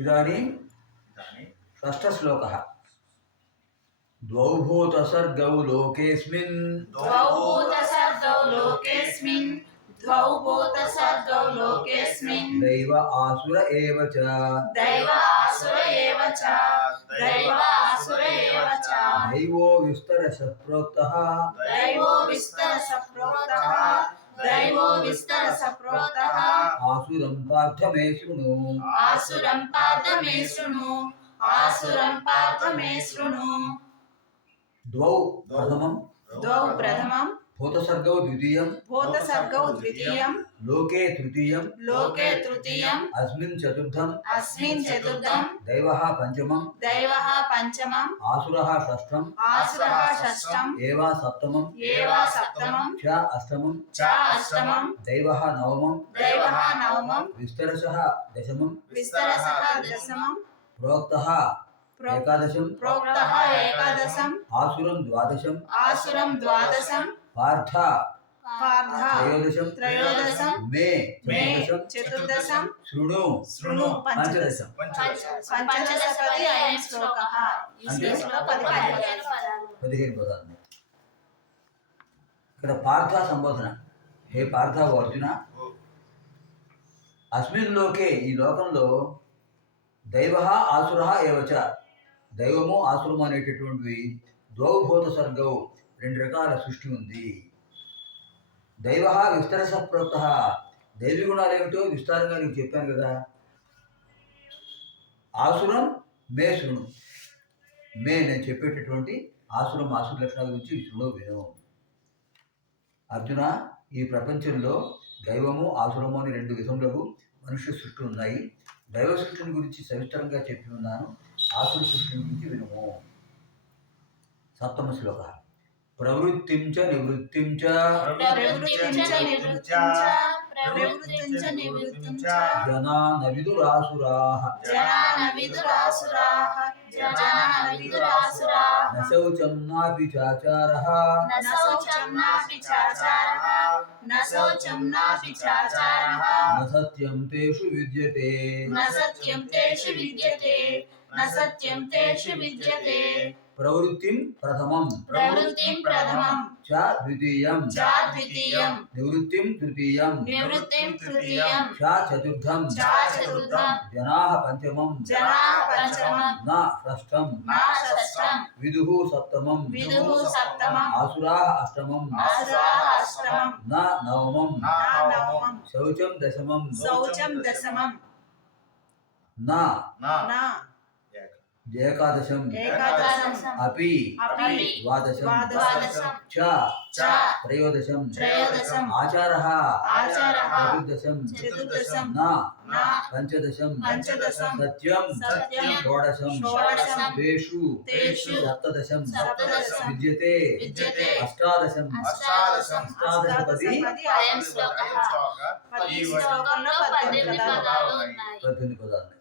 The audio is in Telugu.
इदानीं षष्ठश्लोकः। द्वौ भूतसर्गौ लोकेऽस्मिन्। द्वौ भूतसर्गौ लोकेऽस्मिन्। द्वौ भूतसर्गौ लोकेऽस्मिन्। दैव आसुर एव च। दैव आसुर एव च। दैव आसुर एव च। दैवो विस्तरशः प्रोक्तः दैवो दैवो పార్థమే శృణు ఆసురం పార్థమే శృణు ఆసురం పార్థమే శృణు ద్వౌ ప్రథమం. ద్వౌ ప్రథమం. భూతసర్గౌ ద్వితీయం. భూతసర్గౌ ద్వితీయం. లోకే తృతీయం. లోకే తృతీయం. అస్మిన్ చతుర్థం. అస్మిన్ చతుర్థం. దైవః పంచమం. దైవః పంచమం. ఆసురః షష్ఠం ఆసురః షష్ఠం ఏవా సప్తమం. ఏవా సప్తమం. చ అష్టమం. చ అష్టమం. దైవః నవమం. దైవః నవమం. విస్తరసః దశమం. విస్తరసః దశమం. ప్రోక్తః ఏకాదశం. ప్రోక్తః ఏకాదశం. ఆసురం ద్వాదశం. ఆసురం ద్వాదశం. పార్థ. ఇక్కడ పార్థ సంబోధన. హే పార్థ అర్జున. అస్మిన్ లోకే ఈ లోకంలో దైవ ఆసుర ఏవచ. దైవము ఆసురము అనేటటువంటివి ద్వౌభూత సర్గవు. రెండు రకాల సృష్టి ఉంది. దైవ విస్తరస ప్రోక్త. దైవ గుణాలు ఏమిటో విస్తారంగా నీకు చెప్పాను కదా. ఆసురం మే మే నేను చెప్పేటటువంటి ఆసురం ఆసుర లక్షణాల గురించి విష్ణులో విను. అర్జున ఈ ప్రపంచంలో దైవము ఆసురము అని రెండు విధములకు మనుష్య సృష్టి ఉన్నాయి. దైవ సృష్టిని గురించి సవిస్తరంగా చెప్పి ఉన్నాను. ఆసుర సృష్టిని గురించి వినుము. సప్తమ శ్లోక. ప్రవృత్తిం చ నివృత్తిం చ ప్రవృత్తిం చ నివృత్తిం చ ప్రవృత్తిం చ నివృత్తిం చ జనా నవిదురాసురాః జనాన విదురాసురాः జనాన విదురాసురాः న శౌచం నాపి చాచారః न शौचं नापि चाचारः न शौचं नापि चाचारः న సత్యం తేషు విద్యతే न सत्यं तेषु विद्यते न सत्यं तेषु विद्यते ప్రవృత్తిం ప్రథమం. ప్రవృత్తిం ప్రథమం. చ ద్వితీయం. చ ద్వితీయం. నివృత్తిం తృతీయం. నివృత్తిం తృతీయం. చ చతుర్థం. చ చతుర్థం. జనాః పంచమం. జనాః పంచమం. న షష్ఠం న షష్ఠం విదుః సప్తమం. విదుః సప్తమం. ఆసురాః అష్టమం. ఆసురాః అష్టమం. న నవమం. న నవమం. శౌచం దశమం. శౌచం దశమం. న న ఏకాదశం అపి ద్వాదశం చ త్రయోదశం ఆచార చతుర్దశం నా పంచదశం సత్యం షోడశం వేషు సప్తదశం విద్యతే అష్టాదశం అష్టాదశపది పద్దెనిమిది పదాలు.